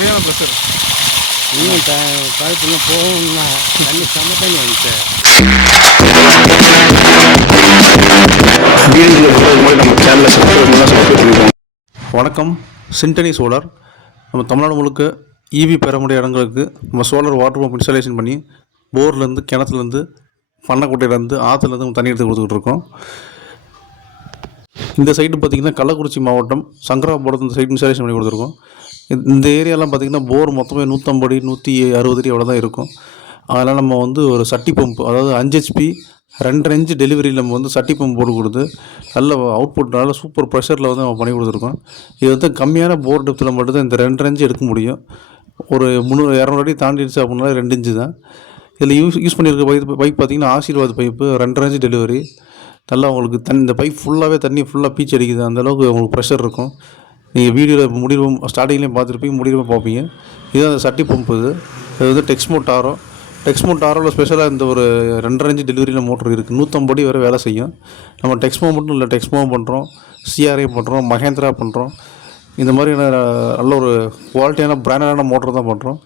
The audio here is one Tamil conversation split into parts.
சரியான ப்ரெஷர் இன்னும் த பைப்புலாம் போகணும்னா தண்ணி செம்ம தண்ணி வந்துச்சு. வணக்கம். சிண்டனி சோலார் நம்ம தமிழ்நாடு முழுக்க ஈவி பெற முடிய இடங்களுக்கு நம்ம சோலார் வாட்டர் பம்ப் இன்ஸ்டாலேஷன் பண்ணி போர்லேருந்து கிணத்துலேருந்து பண்ணைக்குட்டையிலேருந்து ஆற்றுலேருந்து நம்ம தண்ணி எடுத்து கொடுத்துக்கிட்டு இருக்கோம். இந்த சைடு பார்த்திங்கன்னா கள்ளக்குறிச்சி மாவட்டம் சங்கராபுரத்து இந்த சைடு இன்ஸ்டாலேஷன் பண்ணி கொடுத்துருக்கோம். இந்த- ஏரியாலாம் பார்த்திங்கன்னா போர் மொத்தமே நூற்றம்பது நூற்றி அறுபது அடி அவ்வளோ தான் இருக்கும். அதனால் நம்ம வந்து ஒரு சட்டி பம்ப் அதாவது அஞ்சு ஹெச்பி ரெண்டரை இன்ச்சு டெலிவரியில் நம்ம வந்து சட்டி பம்ப் போட்டு கொடுத்து நல்ல அவுட்புட் நல்ல சூப்பர் ப்ரெஷரில் வந்து நம்ம பண்ணி கொடுத்துருக்கோம். இது வந்து கம்மியான போர் டெப்த்தில் மட்டும்தான் இந்த ரெண்டரை இன்ச்சு எடுக்க முடியும். ஒரு முந்நூறு இரநூறு அடி தாண்டிடுச்சு அப்படின்னா ரெண்டு இன்ச்சு தான். இதில் யூஸ் யூஸ் பண்ணியிருக்க பைப் பைப் பார்த்தீங்கன்னா ஆசீர்வாத் பைப்பு ரெண்டரை இன்ச்சு டெலிவரி நல்லா உங்களுக்கு தண்ணி இந்த பைப் ஃபுல்லாகவே தண்ணி ஃபுல்லாக பீச் அடிக்குது. அந்தளவுக்கு உங்களுக்கு ப்ரெஷர் இருக்கும். நீங்கள் வீடியோவில் முடிவு ஸ்டார்டிங்லேயும் பார்த்துருப்பீங்க முடிவு பார்ப்பீங்க. இதுதான் அந்த சட்டி பம்பு இது. இது வந்து டெக்ஸ்மோட் ஆரோ டெக்ஸ்மோட் ஆரோவில் ஸ்பெஷலாக இந்த ஒரு ரெண்டரை இன்ச்சு டெலிவரியில் மோட்ரு இருக்குது நூற்றம்படி வரை வேலை செய்யும். நம்ம டெக்ஸ்மோ மட்டும் இல்லை டெக்ஸ்மோ பண்ணுறோம் சிஆர்ஐ பண்ணுறோம் மஹேந்திரா பண்ணுறோம் இந்த மாதிரியான நல்ல ஒரு குவாலிட்டியான பிராண்டடான மோட்ரு தான் பண்ணுறோம்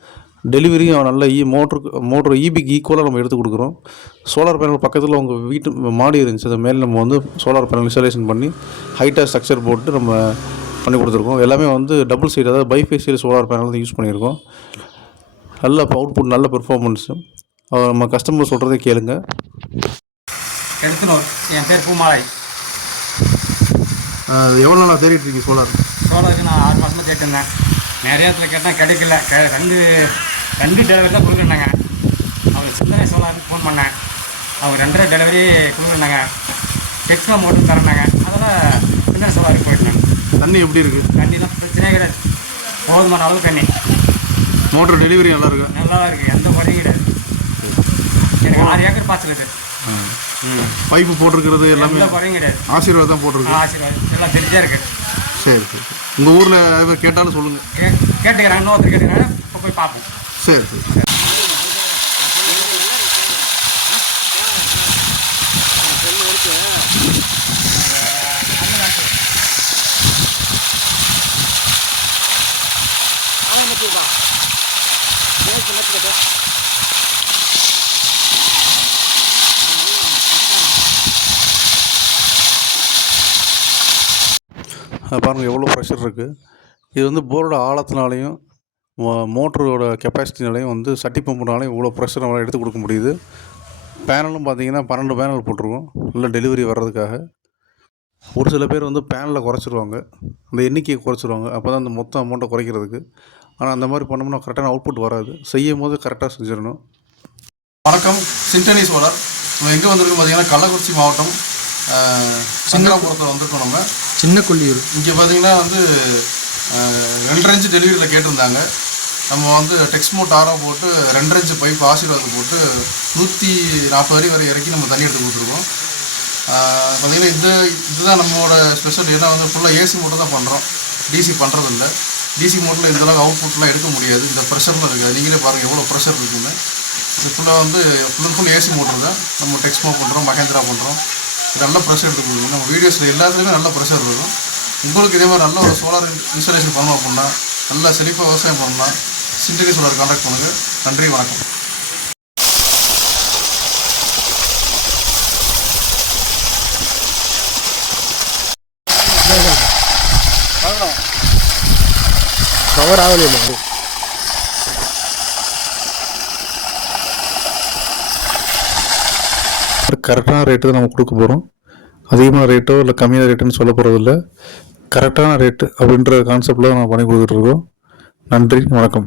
டெலிவரியும் நல்ல இ மோட்ரு மோட்ரு இபிக்கு ஈக்குவலாக நம்ம எடுத்து கொடுக்குறோம். சோலார் பேனல் பக்கத்தில் உங்கள் வீட்டு மாடி இருந்துச்சு. அது மேலே நம்ம வந்து சோலார் பேனல் இன்ஸ்டாலேஷன் பண்ணி ஹைட்டாக ஸ்ட்ரக்சர் போட்டு நம்ம பண்ணி கொடுத்துருக்கோம். எல்லாமே வந்து டபுள் சைடு அதாவது பைஃபேஷியல் சோலார் பேனல் தான் யூஸ் பண்ணியிருக்கோம். நல்ல அவுட்புட் நல்ல பெர்ஃபார்மன்ஸு நம்ம கஸ்டமர் சொல்கிறதே கேளுங்க. எடுத்துனூர் என் பேர் பூமாலை. எவ்வளோ நாளாக தேடிட்டு இருக்கீங்க சோலார் சோழருக்கு நான் ஆறு மாதமாக கேட்டிருந்தேன் நிறைய இடத்துல கேட்டால் கிடைக்கல. க ரெண்டு ரெண்டு டெலிவரி தான் கொடுக்குறாங்க அவர் சிந்தனை சோழருக்கு ஃபோன் பண்ணேன். அவர் ரெண்டரை டெலிவரி கொடுக்குறாங்க டெக்ஸ்ட்மா மோட்டர் தரேன்னாங்க. அதனால் சிந்தனை சோழருக்கு போயிட்டேன் தண்ணி எப்படி இருக்குது தண்ணிலாம் பிரச்சனையே கிடையாது. போதுமான அளவு தண்ணி. மோட்டர் டெலிவரி நல்லா இருக்கு? நல்லா இருக்குது எந்த குறையும் கிடையாது. எனக்கு ஆறு ஏக்கர் பாய்ச்சலுது ம் பைப்பு போட்டிருக்கிறது எல்லாமே குறையும் கிடையாது. ஆசீர்வாதம் தான் போட்டிருக்கு. ஆசீர்வாதம். எல்லாம் தெரிஞ்சா இருக்குது சரி சரி உங்கள் ஊரில் கேட்டாலும் சொல்லுங்கள் கேட்டுக்கிறாங்க இன்னொருத்தர் கேட்டுக்கிறாங்க இப்போ போய் பார்ப்போம். சரி சரி. அது பாருங்கள் எவ்வளோ ப்ரெஷர் இருக்குது இது வந்து போரோட ஆழத்தினாலையும் மோ- மோட்டரோட கெப்பாசிட்டினாலையும் வந்து சட்டி பம்புனாலையும் இவ்வளோ ப்ரெஷர் நம்மளால் எடுத்து கொடுக்க முடியுது. பேனலும் பார்த்தீங்கன்னா பன்னெண்டு பேனல் போட்டிருக்கோம். நல்ல டெலிவரி வர்றதுக்காக. ஒரு சில பேர் வந்து பேனலில் குறைச்சிருவாங்க. அந்த எண்ணிக்கையை குறைச்சிருவாங்க. அப்போ தான் அந்த மொத்த அமௌண்ட்டை குறைக்கிறதுக்கு. ஆனால் அந்த மாதிரி பண்ணோம்னா கரெக்டான அவுட்புட் வராது. செய்யும் போது கரெக்டாக செஞ்சிடணும். வணக்கம். சிண்டனி சோலார் நம்ம எங்கே வந்திருக்கோம் பார்த்தீங்கன்னா கள்ளக்குறிச்சி மாவட்டம் சங்கராபுரத்தில் வந்திருக்கோம் நம்ம. சின்ன கொல்லியூர் இங்கே பார்த்தீங்கன்னா வந்து ரெண்டரை இன்ச்சு டெலிவரியில் கேட்டிருந்தாங்க. நம்ம வந்து டெக்ஸ்மோட் ஆரோ போட்டு ரெண்டரை இன்ச்சு பைப் ஆசீர்வாதம் போட்டு நூற்றி நாற்பது அடி வரை இறக்கி நம்ம தண்ணி எடுத்து கொடுத்துருக்கோம். பார்த்தீங்கன்னா இந்த இதுதான் நம்மளோட ஸ்பெஷல் ஏன்னா வந்து ஃபுல்லாக ஏசி மோட்டர் தான் பண்ணுறோம் டிசி பண்ணுறதில்ல டிசி மோட்டரில் இந்தளவுக்கு அவுட் அவுட்புட்லாம் எடுக்க முடியாது. இந்த ப்ரெஷரில் இருக்குது. நீங்களே பாருங்கள் எவ்வளோ ப்ரெஷர் இருக்குன்னு. இது ஃபுல்லாக வந்து full and full AC motor தான். நம்ம டெக்ஸ்மோ பண்ணுறோம் மகேந்திரா பண்ணுறோம் நல்ல ப்ரெஷர் எடுத்து நம்ம வீடியோஸில் எல்லாத்துலேயுமே நல்ல ப்ரெஷர் இருக்கும் உங்களுக்கு இதே மாதிரி நல்ல ஒரு சோலார் இன்ஸ்டாலேஷன் பண்ணணும் அப்படின்னா நல்லா செழிப்பாக விவசாயம் பண்ணலாம். சிண்டனி சோலார் கான்டாக்ட் பண்ணுங்கள் நன்றி வணக்கம். கவர் ஆகலையே கரெக்டான ரேட்டு தான் நம்ம கொடுக்க போகிறோம் அதிகமான ரேட்டோ இல்லை கம்மியான ரேட்டுன்னு சொல்ல போகிறதில்ல கரெக்டான ரேட்டு அப்படின்ற கான்செப்டில் நம்ம பண்ணி கொடுத்துட்ருக்கோம் நன்றி வணக்கம்.